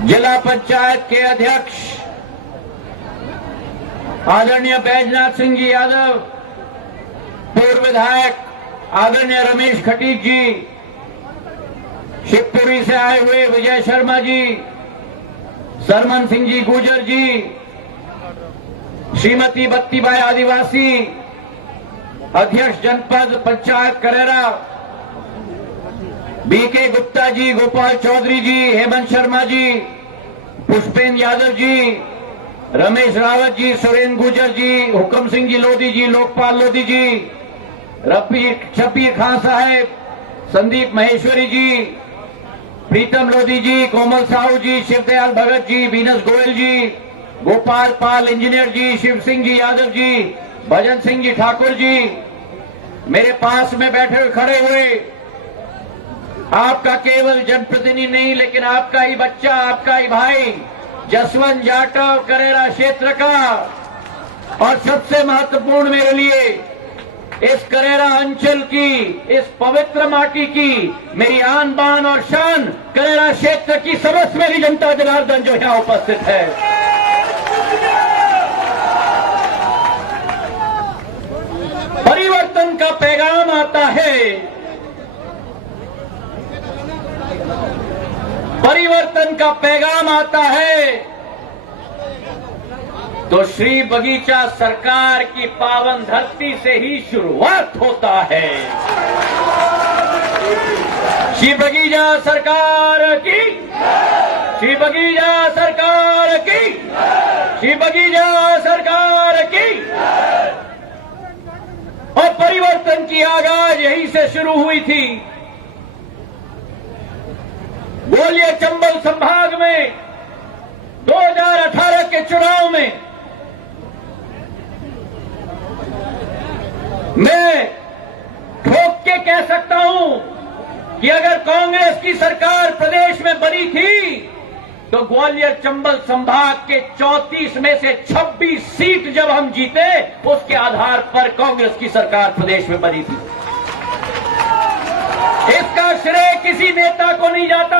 जिला पंचायत के अध्यक्ष आदरणीय बैजनाथ सिंह जी यादव, पूर्व विधायक आदरणीय रमेश खटीक जी, शिवपुरी से आए हुए विजय शर्मा जी, सरमन सिंह जी गुर्जर जी, श्रीमती बत्तीबाई आदिवासी, अध्यक्ष जनपद पंचायत करेरा, बीके गुप्ता जी, गोपाल चौधरी जी, हेमंत शर्मा जी, पुष्पेंद्र यादव जी, रमेश रावत जी, सुरेंद्र गुर्जर जी, हुक्म सिंह जी लोधी जी, लोकपाल लोधी जी, शब्बीर खान साहब, संदीप महेश्वरी जी, प्रीतम लोधी जी, कोमल साहू जी, शिवदयाल भगत जी, वीनस गोयल जी, गोपाल पाल इंजीनियर जी, शिव सिंह जी यादव जी, भजन सिंह जी ठाकुर जी, मेरे पास में बैठे हुए खड़े हुए आपका केवल जनप्रतिनिधि नहीं लेकिन आपका ही बच्चा, आपका ही भाई जसवंत जाटव करेरा क्षेत्र का, और सबसे महत्वपूर्ण मेरे लिए इस करेरा अंचल की, इस पवित्र माटी की मेरी आन बान और शान करेरा क्षेत्र की समस्त मेरी जनता जनार्दन जो यहां उपस्थित है। परिवर्तन का पैगाम आता है, परिवर्तन का पैगाम आता है तो श्री बगीचा सरकार की पावन धरती से ही शुरुआत होता है। श्री बगीचा सरकार की, श्री बगीचा सरकार की, श्री बगीचा सरकार की। और परिवर्तन की आगाज यहीं से शुरू हुई थी। ग्वालियर चंबल संभाग में 2018 के चुनाव में मैं ठोक के कह सकता हूं कि अगर कांग्रेस की सरकार प्रदेश में बनी थी तो ग्वालियर चंबल संभाग के 34 में से 26 सीट जब हम जीते उसके आधार पर कांग्रेस की सरकार प्रदेश में बनी थी। इसका श्रेय किसी नेता को नहीं जाता,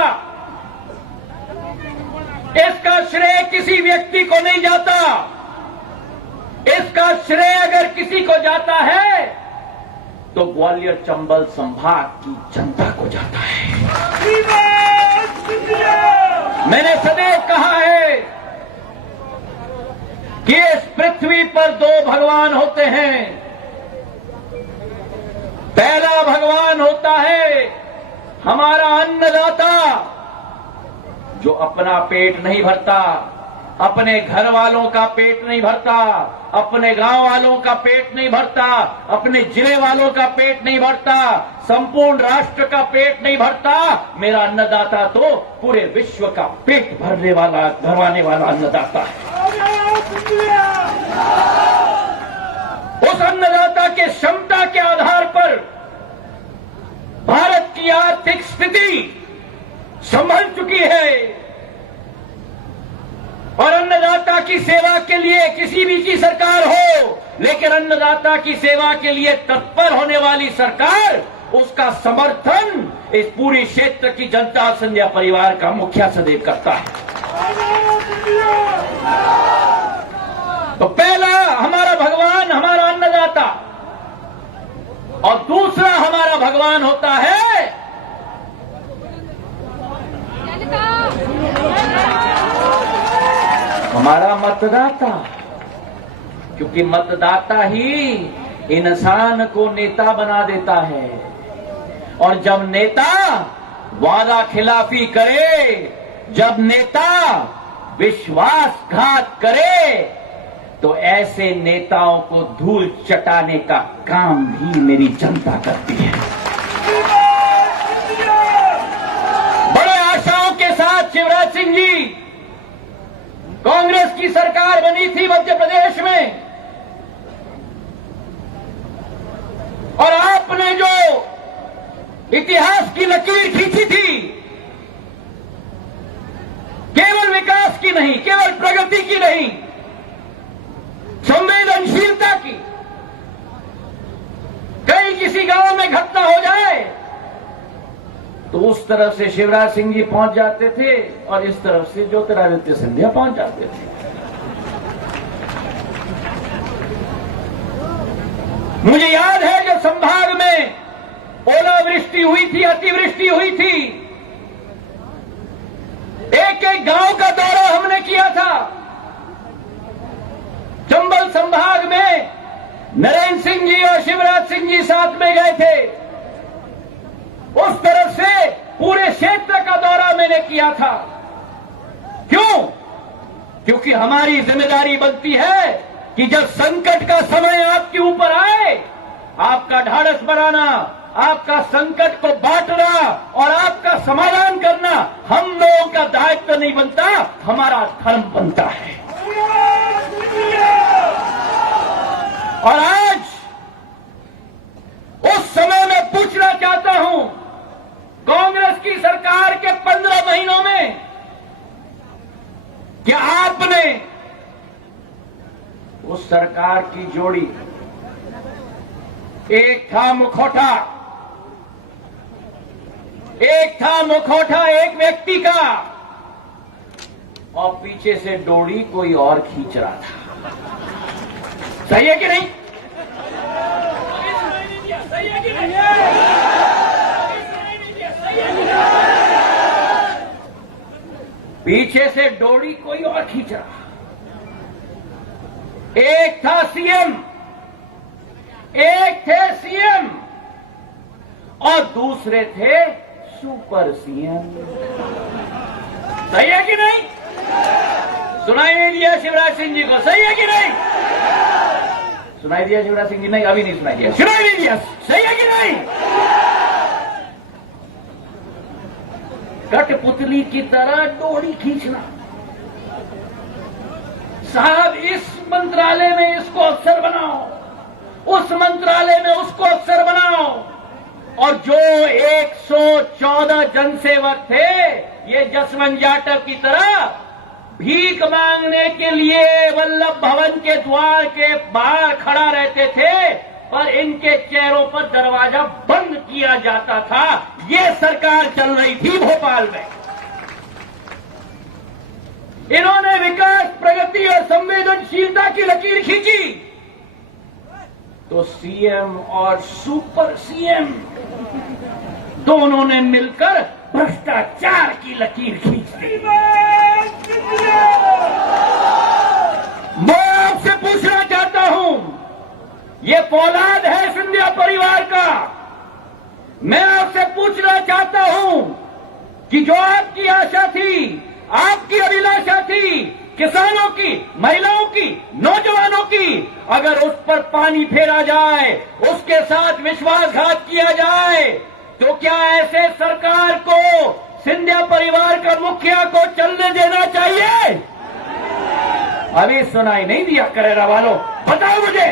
इसका श्रेय किसी व्यक्ति को नहीं जाता, इसका श्रेय अगर किसी को जाता है तो ग्वालियर चंबल संभाग की जनता को जाता है। मैंने सदैव कहा है कि इस पृथ्वी पर दो भगवान होते हैं। पहला भगवान होता है हमारा अन्नदाता जो अपना पेट नहीं भरता, अपने घर वालों का पेट नहीं भरता, अपने गांव वालों का पेट नहीं भरता, अपने जिले वालों का पेट नहीं भरता, संपूर्ण राष्ट्र का पेट नहीं भरता। मेरा अन्नदाता तो पूरे विश्व का पेट भरवाने वाला अन्नदाता है। उस अन्नदाता के क्षमता के आधार पर भारत की आर्थिक स्थिति संभल चुकी है और अन्नदाता की सेवा के लिए किसी भी की सरकार हो, लेकिन अन्नदाता की सेवा के लिए तत्पर होने वाली सरकार, उसका समर्थन इस पूरी क्षेत्र की जनता संध्या परिवार का मुखिया सदैव करता है। तो पहला हमारा भगवान हमारा अन्नदाता और दूसरा हमारा भगवान होता है हमारा मतदाता, क्योंकि मतदाता ही इंसान को नेता बना देता है। और जब नेता वादा खिलाफी करे, जब नेता विश्वासघात करे, तो ऐसे नेताओं को धूल चटाने का काम भी मेरी जनता करती है। बड़े आशाओं के साथ शिवराज सिंह जी, कांग्रेस की सरकार बनी थी मध्य प्रदेश में, और आपने जो इतिहास की लकीर खींची थी, केवल विकास की नहीं, केवल प्रगति की नहीं, संवेदनशीलता की। कहीं किसी गांव में घटना हो जाए तो उस तरफ से शिवराज सिंह जी पहुंच जाते थे और इस तरफ से ज्योतिरादित्य सिंधिया पहुंच जाते थे। मुझे याद है जब संभाग में ओलावृष्टि हुई थी, अतिवृष्टि हुई थी, एक एक गांव का दौरा हमने किया था। चंबल संभाग में नरेंद्र सिंह जी और शिवराज सिंह जी साथ में गए थे। उस तरफ से पूरे क्षेत्र का दौरा मैंने किया था। क्यों? क्योंकि हमारी जिम्मेदारी बनती है कि जब संकट का समय आपके ऊपर आए, आपका ढाढ़स बढ़ाना, आपका संकट को बांटना और आपका समाधान करना हम लोगों का दायित्व नहीं बनता, हमारा धर्म बनता है। और आज उस समय में पूछना चाहता हूं, कांग्रेस की सरकार के 15 महीनों में क्या आपने उस सरकार की जोड़ी, एक था मुखौटा एक व्यक्ति का और पीछे से डोरी कोई और खींच रहा था। सही है कि नहीं? सही है कि नहीं? पीछे से डोरी कोई और खींच रहा। एक था सीएम, एक थे सीएम और दूसरे थे सुपर सीएम। सही है कि नहीं? सुनाई नहीं दिया शिवराज सिंह जी को? सही है कि नहीं? सुनाई दिया शिवराज सिंह जी? नहीं, अभी नहीं सुनाई दिया। सुनाई नहीं दिया? सही है कि नहीं? कठपुतली की तरह डोरी खींचना। साहब, इस मंत्रालय में इसको अफसर बनाओ, उस मंत्रालय में उसको अफसर बनाओ। और जो 114 जनसेवक थे, ये जसवंत जाटव की तरह भीख मांगने के लिए वल्लभ भवन के द्वार के बाहर खड़ा रहते थे, पर इनके चेहरों पर दरवाजा बंद किया जाता था। ये सरकार चल रही थी भोपाल में। इन्होंने विकास, प्रगति और संवेदनशीलता की लकीर खींची, तो सीएम और सुपर सीएम दोनों ने मिलकर भ्रष्टाचार की लकीर खींच दी। मैं आपसे पूछना चाहता हूं, ये फौलाद है सिंधिया परिवार का। मैं आपसे पूछना चाहता हूं कि जो आपकी आशा थी, आपकी अभिलाषा थी, किसानों की, महिलाओं की, नौजवानों की, अगर उस पर पानी फेरा जाए, उसके साथ विश्वासघात किया जाए, तो क्या ऐसे सरकार को, सिंधिया परिवार का मुखिया को चलने देना चाहिए? अभी सुनाई नहीं दिया करेरा वालों? बताओ मुझे।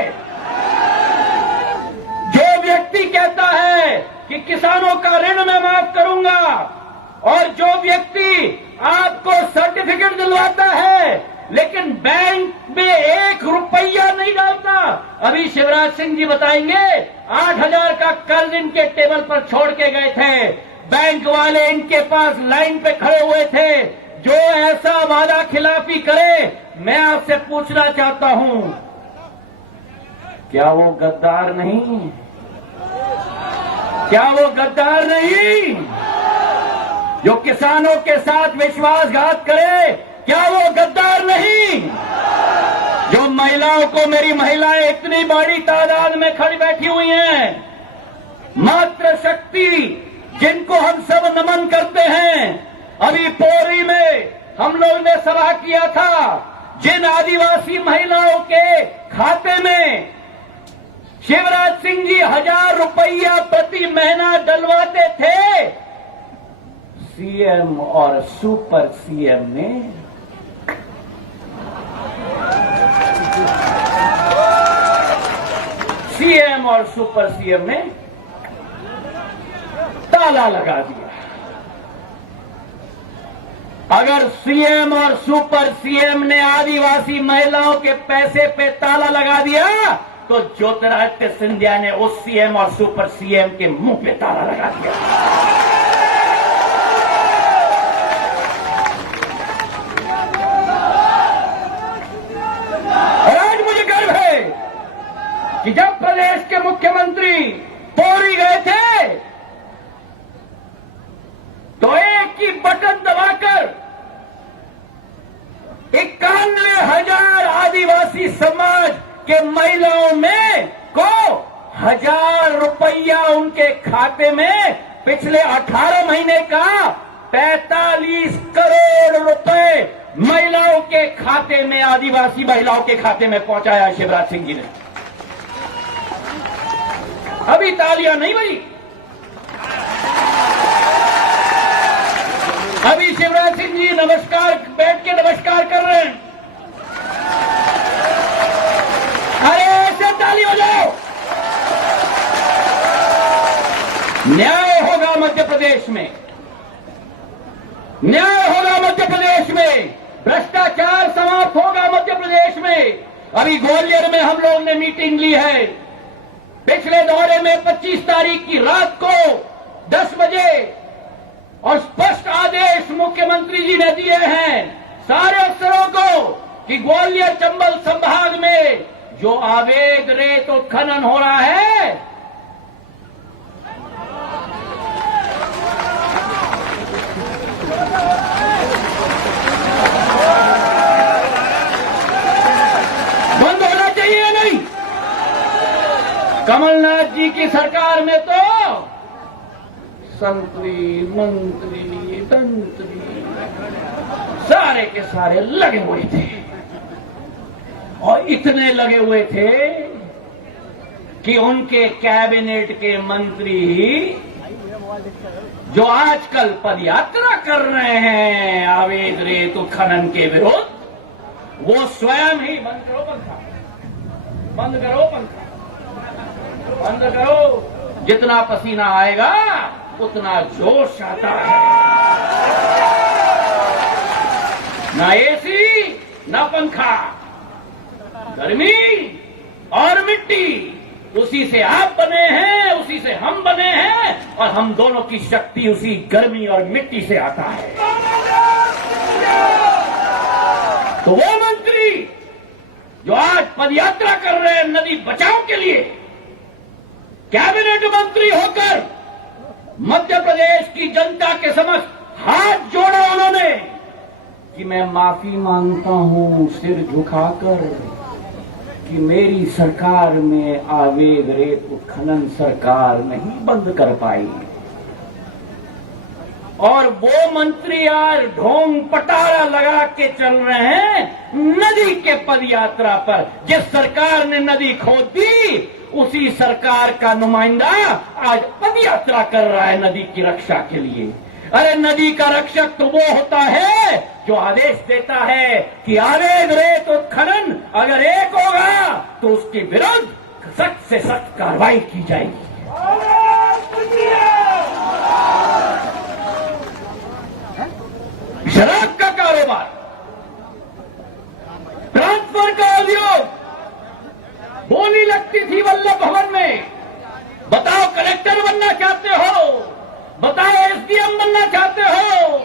जो व्यक्ति कहता है कि किसानों का ऋण मैं माफ करूंगा, और जो व्यक्ति आपको सर्टिफिकेट दिलवाता है लेकिन बैंक में 1 रुपया नहीं डालता, अभी शिवराज सिंह जी बताएंगे 8,000 का कर्ज इनके टेबल पर छोड़ के गए थे, बैंक वाले इनके पास लाइन पे खड़े हुए थे। जो ऐसा वादा खिलाफी करे, मैं आपसे पूछना चाहता हूं, क्या वो गद्दार नहीं? क्या वो गद्दार नहीं जो किसानों के साथ विश्वासघात करे? क्या वो गद्दार नहीं जो महिलाओं को, मेरी महिलाएं इतनी बड़ी तादाद में खड़ी बैठी हुई हैं, मातृशक्ति जिनको हम सब नमन करते हैं। अभी पोरी में हम लोग ने सभा किया था, जिन आदिवासी महिलाओं के खाते में शिवराज सिंह जी 1,000 रुपया प्रति महीना डलवाते थे, सीएम और सुपर सीएम ने ताला लगा दिया। अगर सीएम और सुपर सीएम ने आदिवासी महिलाओं के पैसे पे ताला लगा दिया, तो ज्योतिरादित्य सिंधिया ने उस सीएम और सुपर सीएम के मुंह पे ताला लगा दिया। एक ही बटन दबाकर 91,000 आदिवासी समाज के महिलाओं में को 1,000 रुपया उनके खाते में पिछले 18 महीने का 45 करोड़ रुपए महिलाओं के खाते में, आदिवासी महिलाओं के खाते में पहुंचाया शिवराज सिंह जी ने। अभी तालियां नहीं बजी, अभी शिवराज सिंह जी नमस्कार बैठ के नमस्कार कर रहे हैं। अरे ऐसे ताली हो जाओ। न्याय होगा मध्य प्रदेश में, न्याय होगा मध्य प्रदेश में, भ्रष्टाचार समाप्त होगा मध्य प्रदेश में। अभी ग्वालियर में हम लोग ने मीटिंग ली है। पिछले दौरे में 25 तारीख की रात को 10 बजे और स्पष्ट आदेश मुख्यमंत्री जी ने दिए हैं सारे अफसरों को कि ग्वालियर चंबल संभाग में जो अवैध रेत उत्खनन हो रहा है, बंद होना चाहिए या नहीं? कमलनाथ जी की सरकार में तो संतरी, मंत्री, तंत्री सारे के सारे लगे हुए थे और इतने लगे हुए थे कि उनके कैबिनेट के मंत्री जो आजकल पदयात्रा कर रहे हैं अवैध रेत उत्खनन के विरुद्ध, वो स्वयं ही बंद करो पंखा, बंद करो पंखा, बंद करो। जितना पसीना आएगा उतना जोश आता है। ना एसी ना पंखा, गर्मी और मिट्टी, उसी से आप बने हैं, उसी से हम बने हैं और हम दोनों की शक्ति उसी गर्मी और मिट्टी से आता है। तो वो मंत्री जो आज पदयात्रा कर रहे हैं नदी बचाओ के लिए, कैबिनेट मंत्री होकर मध्य प्रदेश की जनता के समक्ष हाथ जोड़ा उन्होंने कि मैं माफी मांगता हूं सिर झुकाकर कि मेरी सरकार में अवैध रेत उत्खनन सरकार नहीं बंद कर पाई। और वो मंत्री आज ढोंग पटारा लगा के चल रहे हैं नदी के पदयात्रा पर। जिस सरकार ने नदी खोद दी उसी सरकार का नुमाइंदा आज पदयात्रा कर रहा है नदी की रक्षा के लिए। अरे नदी का रक्षक तो वो होता है जो आदेश देता है कि अवैध रेत उत्खनन अगर एक होगा तो उसके विरुद्ध सख्त से सख्त कार्रवाई की जाएगी। शराब का कारोबार, ट्रांसफर का उद्योग, बोली लगती थी वल्लभ भवन में। बताओ कलेक्टर बनना चाहते हो, बताओ एसडीएम बनना चाहते हो,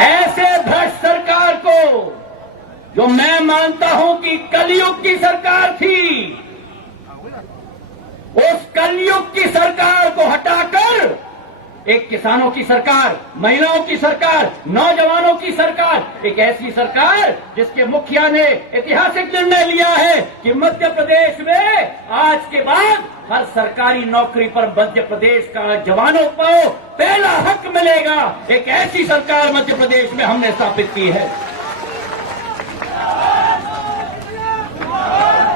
ऐसे भ्रष्ट सरकार को जो मैं मानता हूं कि कलयुग की सरकार थी, उस कलयुग की सरकार को हटाकर एक किसानों की सरकार, महिलाओं की सरकार, नौजवानों की सरकार, एक ऐसी सरकार जिसके मुखिया ने ऐतिहासिक निर्णय लिया है कि मध्य प्रदेश में आज के बाद हर सरकारी नौकरी पर मध्य प्रदेश का जवानों को पहला हक मिलेगा। एक ऐसी सरकार मध्य प्रदेश में हमने स्थापित की है।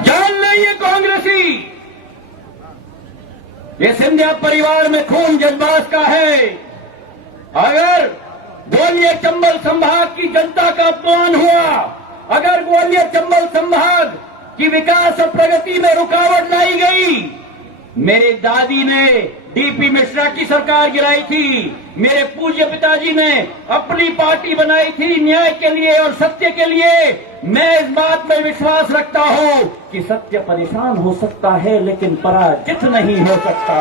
जान लीजिए कांग्रेसी, ये सिंधिया परिवार में खून जज्बात का है। अगर ग्वालियर चंबल संभाग की जनता का अपमान हुआ, अगर ग्वालियर चंबल संभाग की विकास और प्रगति में रुकावट लाई गई, मेरे दादी ने डीपी मिश्रा की सरकार गिराई थी, मेरे पूज्य पिताजी ने अपनी पार्टी बनाई थी न्याय के लिए और सत्य के लिए। मैं इस बात में विश्वास रखता हूं कि सत्य परेशान हो सकता है लेकिन पराजित नहीं हो सकता।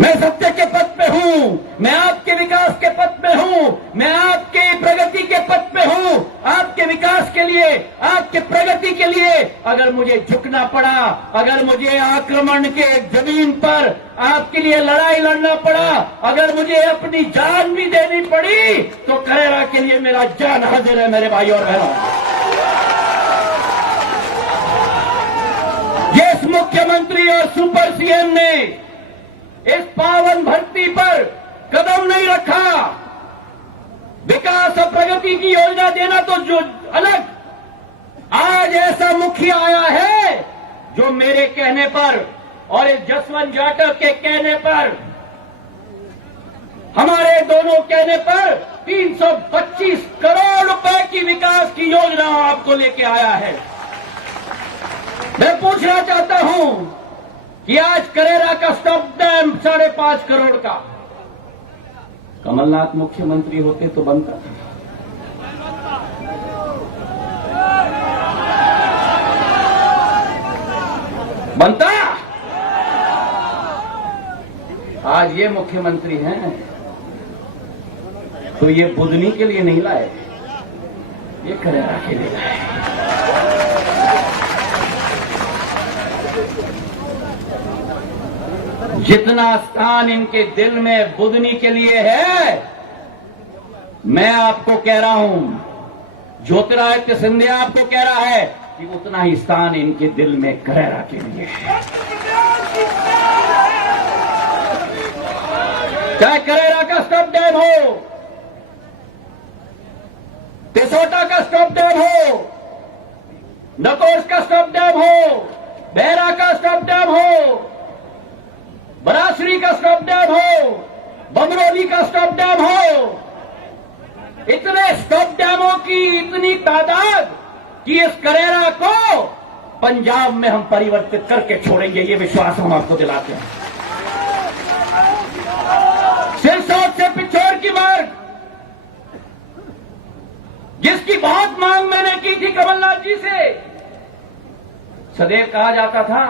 मैं सत्य के पथ पे हूं, मैं आपके विकास के पथ पे हूं, मैं आपके प्रगति के पथ पे हूं, आपके विकास लिए, आपके प्रगति के लिए अगर मुझे झुकना पड़ा, अगर मुझे आक्रमण के जमीन पर आपके लिए लड़ाई लड़ना पड़ा, अगर मुझे अपनी जान भी देनी पड़ी, तो करेरा के लिए मेरा जान हाजिर है मेरे भाई और बहनों। जिस मुख्यमंत्री और सुपर सीएम ने इस पावन धरती पर कदम नहीं रखा, विकास और प्रगति की योजना देना तो जो अलग, आज ऐसा मुखिया आया है जो मेरे कहने पर और इस जसवंत जाटव के कहने पर, हमारे दोनों कहने पर 325 करोड़ रुपए की विकास की योजना आपको लेके आया है। मैं पूछना चाहता हूं कि आज करेरा का स्टॉप डैम 5.5 करोड़ का, कमलनाथ मुख्यमंत्री होते तो बनता था। बनता। आज ये मुख्यमंत्री हैं तो ये बुदनी के लिए नहीं लाए, ये करेरा के लिए लाए। जितना स्थान इनके दिल में बुदनी के लिए है, मैं आपको कह रहा हूं, ज्योतिरादित्य सिंधिया आपको कह रहा है कि उतना ही स्थान इनके दिल में करेरा के लिए है। चाहे करेरा का स्टॉप डैम हो, तिसोटा का स्टॉप डैम हो, नकोश का स्टॉप डैम हो, बेहरा का स्टॉप डैम हो, बरासरी का स्टॉप डैम हो, बमरोली का स्टॉप डैम हो, इतने स्टॉप डैमों की इतनी तादाद कि इस करेरा को पंजाब में हम परिवर्तित करके छोड़ेंगे, ये विश्वास हम आपको दिलाते हैं। सिरसौद से पिछोर की मार्ग, जिसकी बहुत मांग मैंने की थी कमलनाथ जी से, सदैव कहा जाता था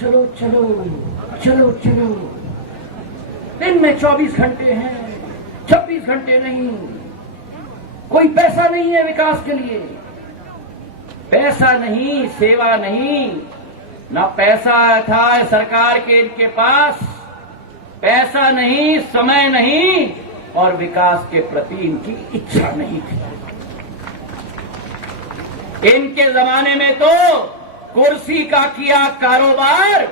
चलो चलो चलो चलो, दिन में 24 घंटे हैं, 26 घंटे नहीं, कोई पैसा नहीं है विकास के लिए। पैसा नहीं, सेवा नहीं, ना पैसा था सरकार के इनके पास, पैसा नहीं, समय नहीं, और विकास के प्रति इनकी इच्छा नहीं थी। इनके जमाने में तो कुर्सी का किया कारोबार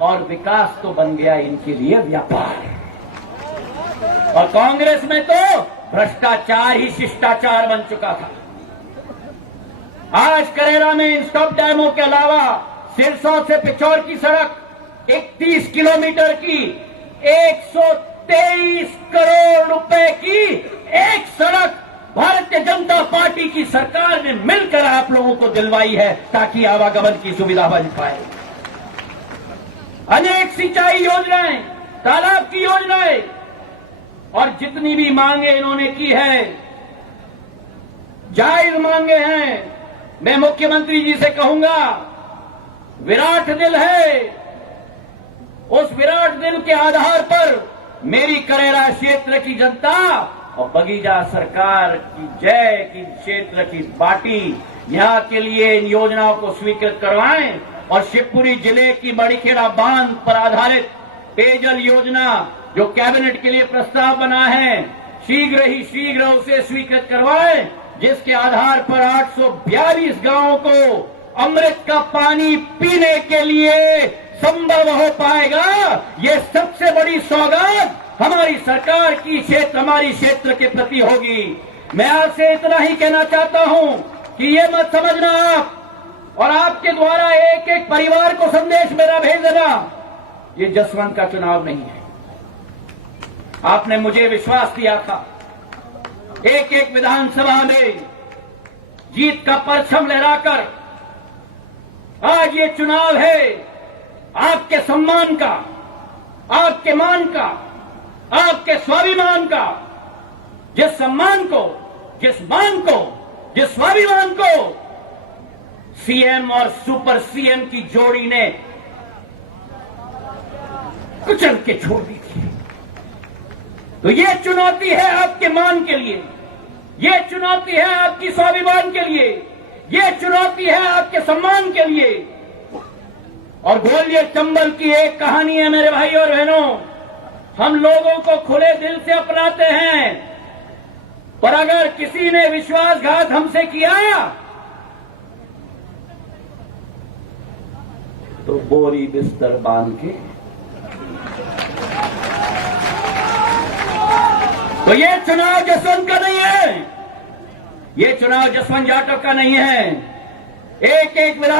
और विकास तो बन गया इनके लिए व्यापार, और कांग्रेस में तो भ्रष्टाचार ही शिष्टाचार बन चुका था। आज करेरा में इन स्टॉप डैमों के अलावा सिरसौद से पिछौर की सड़क 31 किलोमीटर की 123 करोड़ रुपए की एक सड़क भारतीय जनता पार्टी की सरकार ने मिलकर आप लोगों को दिलवाई है, ताकि आवागमन की सुविधा बन पाए। अनेक सिंचाई योजनाएं, तालाब की योजनाएं, और जितनी भी मांगे इन्होंने की है, जायज मांगे हैं। मैं मुख्यमंत्री जी से कहूंगा, विराट दिल है, उस विराट दिल के आधार पर मेरी करेरा क्षेत्र की जनता और बगीजा सरकार की जय की क्षेत्र की पार्टी यहां के लिए इन योजनाओं को स्वीकृत करवाएं, और शिवपुरी जिले की बड़ीखेड़ा बांध पर आधारित पेयजल योजना जो कैबिनेट के लिए प्रस्ताव बना है, शीघ्र उसे स्वीकृत करवाएं, जिसके आधार पर 842 गांवों को अमृत का पानी पीने के लिए संभव हो पाएगा। ये सबसे बड़ी सौगात हमारी सरकार की हमारी क्षेत्र के प्रति होगी। मैं आपसे इतना ही कहना चाहता हूं कि ये मत समझना आप, और आपके द्वारा एक एक परिवार को संदेश मेरा भेज देना, ये जसवंत का चुनाव नहीं है। आपने मुझे विश्वास दिया था, एक एक विधानसभा में जीत का परचम लहराकर, आज ये चुनाव है आपके सम्मान का, आपके मान का, आपके स्वाभिमान का। जिस सम्मान को, जिस मान को, जिस स्वाभिमान को सीएम और सुपर सीएम की जोड़ी ने कुचल के छोड़ दी थी, तो ये चुनौती है आपके मान के लिए, ये चुनौती है आपकी स्वाभिमान के लिए, ये चुनौती है आपके सम्मान के लिए। और ग्वालियर चंबल की एक कहानी है मेरे भाई और बहनों, हम लोगों को खुले दिल से अपनाते हैं, पर अगर किसी ने विश्वासघात हमसे किया तो बोरी बिस्तर बांध के। तो ये चुनाव जसवंत का नहीं है, ये चुनाव जसवंत जाटव का नहीं है। एक एक विधान